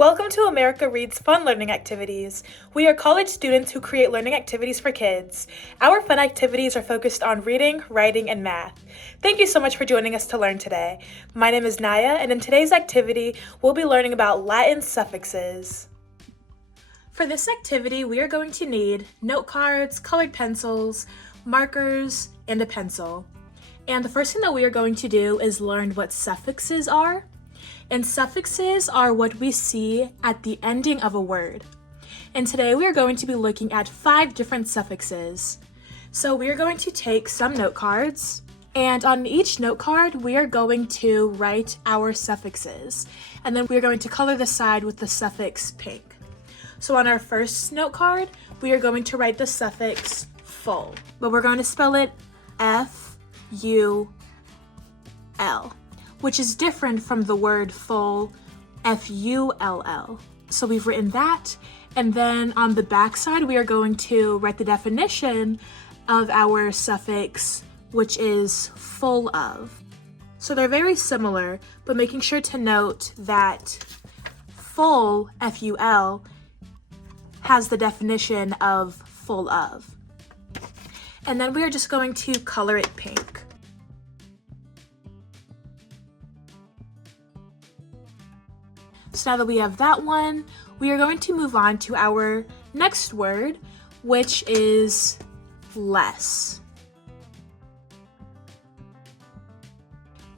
Welcome to America Reads Fun Learning Activities. We are college students who create learning activities for kids. Our fun activities are focused on reading, writing, and math. Thank you so much for joining us to learn today. My name is Naya, and in today's activity, we'll be learning about Latin suffixes. For this activity, we are going to need note cards, colored pencils, markers, and a pencil. And the first thing that we are going to do is learn what suffixes are. And suffixes are what we see at the ending of a word. And today we are going to be looking at 5 different suffixes. So we are going to take some note cards, and on each note card we are going to write our suffixes. And then we are going to color the side with the suffix pink. So on our first note card, we are going to write the suffix full, but we're going to spell it F-U-L. which is different from the word full, F-U-L-L. So we've written that, and then on the back side, we are going to write the definition of our suffix, which is full of. So they're very similar, but making sure to note that full, F-U-L, has the definition of full of. And then we are just going to color it pink. So now that we have that one, we are going to move on to our next word, which is less.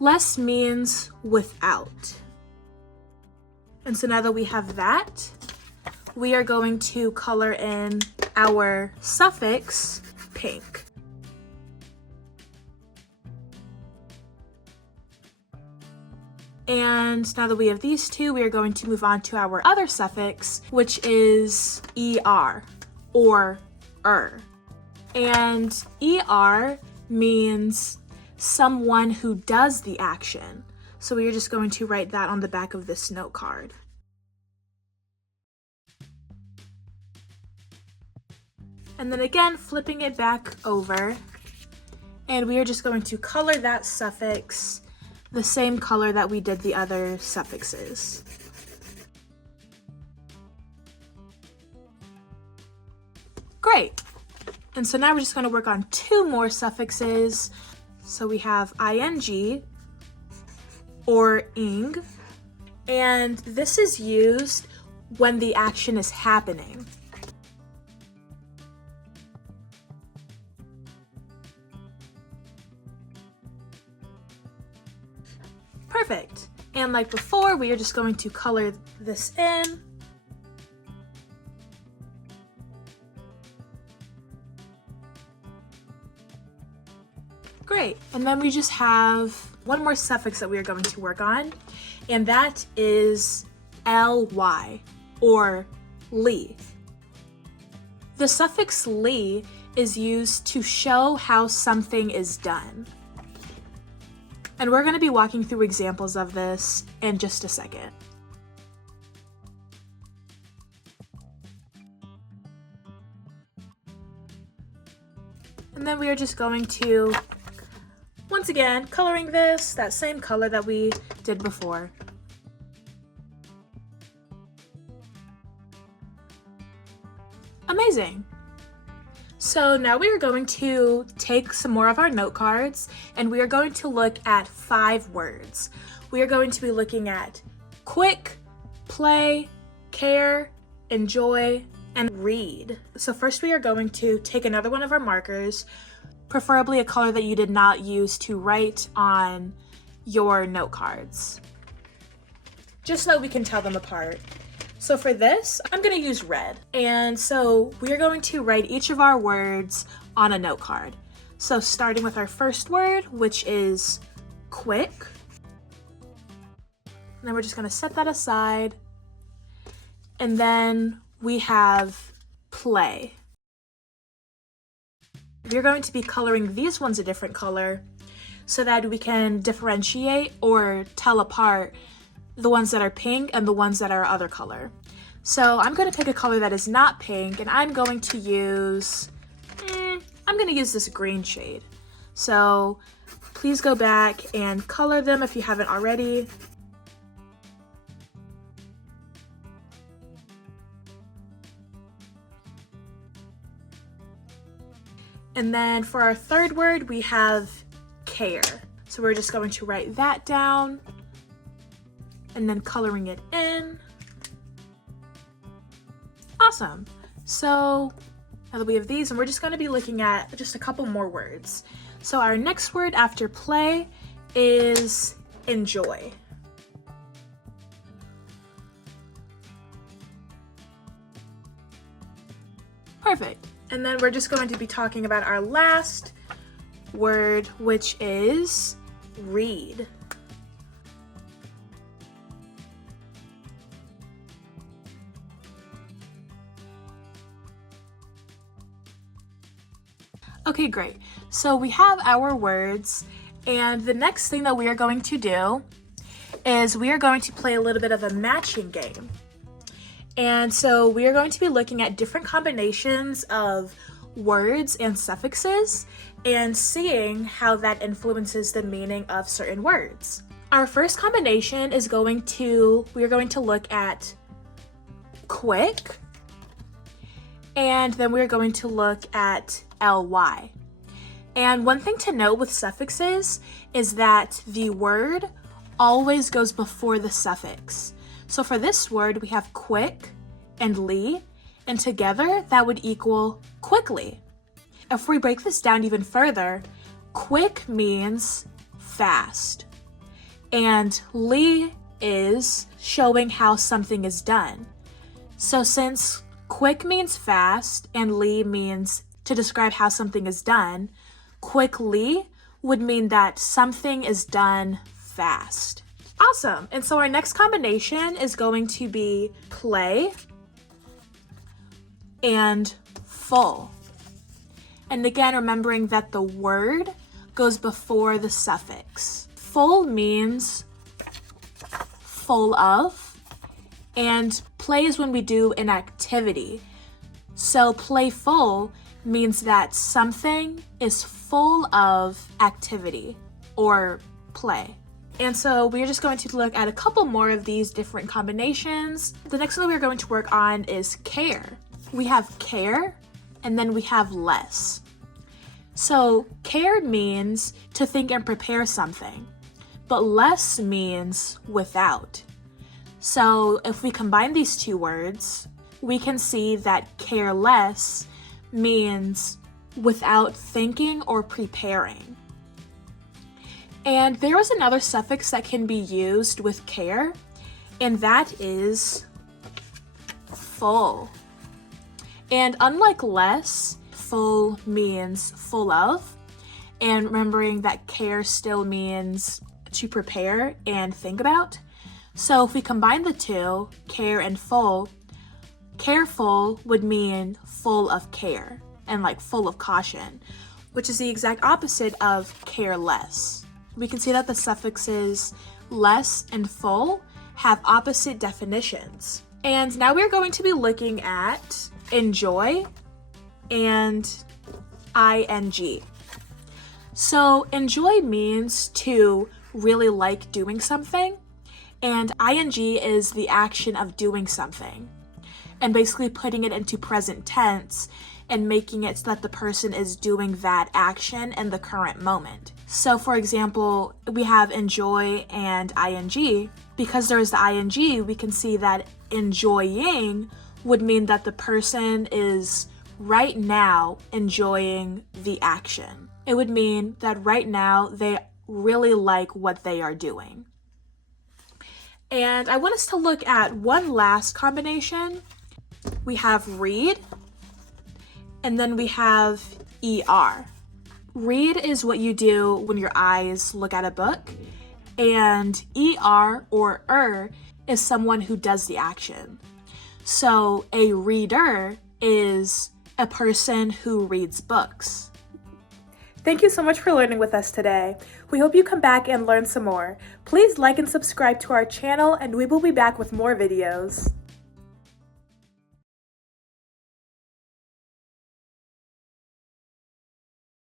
Less means without. And so now that we have that, we are going to color in our suffix pink. And now that we have these two, we are going to move on to our other suffix, which is ER, or And ER means someone who does the action. So we are just going to write that on the back of this note card. And then again, flipping it back over, and we are just going to color that suffix the same color that we did the other suffixes. Great. And so now we're just going to work on 2 more suffixes. So we have ing, or ing, and this is used when the action is happening. Perfect. And like before, we are just going to color this in. Great. And then we just have one more suffix that we are going to work on, and that is ly, or ly. The suffix ly is used to show how something is done. And we're going to be walking through examples of this in just a second. And then we are just going to, once again, coloring this, that same color that we did before. Amazing. So now we are going to take some more of our note cards, and we are going to look at 5 words. We are going to be looking at quick, play, care, enjoy, and read. So first we are going to take another one of our markers, preferably a color that you did not use to write on your note cards, just so that we can tell them apart. So for this, I'm going to use red. And so we are going to write each of our words on a note card. So starting with our first word, which is quick. And then we're just going to set that aside. And then we have play. We're going to be coloring these ones a different color so that we can differentiate or tell apart the ones that are pink and the ones that are other color. So I'm going to pick a color that is not pink, and I'm going to use this green shade. So please go back and color them if you haven't already. And then for our third word, we have care. So we're just going to write that down and then coloring it in. Awesome. So now that we have these, and we're just going to be looking at just a couple more words. So our next word after play is enjoy. Perfect. And then we're just going to be talking about our last word, which is read. Okay, great. So we have our words, and the next thing that we are going to do is we are going to play a little bit of a matching game. And so we are going to be looking at different combinations of words and suffixes and seeing how that influences the meaning of certain words. Our first combination is we are going to look at quick, and then we're going to look at ly. And one thing to note with suffixes is that the word always goes before the suffix. So for this word, we have quick and ly, and together that would equal quickly. If we break this down even further, quick means fast, and ly is showing how something is done. So since quick means fast and ly means to describe how something is done, quickly would mean that something is done fast. Awesome. And so our next combination is going to be play and full. And again, remembering that the word goes before the suffix. Full means full of, and play is when we do an activity. So playful means that something is full of activity or play. And so we're just going to look at a couple more of these different combinations. The next one we're going to work on is care. We have care, and then we have less. So care means to think and prepare something, but less means without. So if we combine these two words, we can see that care less means without thinking or preparing. And there is another suffix that can be used with care, and that is full. And unlike less, full means full of, and remembering that care still means to prepare and think about. So if we combine the two, care and full, careful would mean full of care and like full of caution, which is the exact opposite of careless. We can see that the suffixes less and full have opposite definitions. And now we're going to be looking at enjoy and ing. So enjoy means to really like doing something, and ing is the action of doing something, and basically putting it into present tense and making it so that the person is doing that action in the current moment. So for example, we have enjoy and ing. Because there is the ing, we can see that enjoying would mean that the person is right now enjoying the action. It would mean that right now they really like what they are doing. And I want us to look at one last combination. We have read, and then we have er. Read is what you do when your eyes look at a book, and er or is someone who does the action. So a reader is a person who reads books. Thank you so much for learning with us today. We hope you come back and learn some more. Please like and subscribe to our channel, and we will be back with more videos.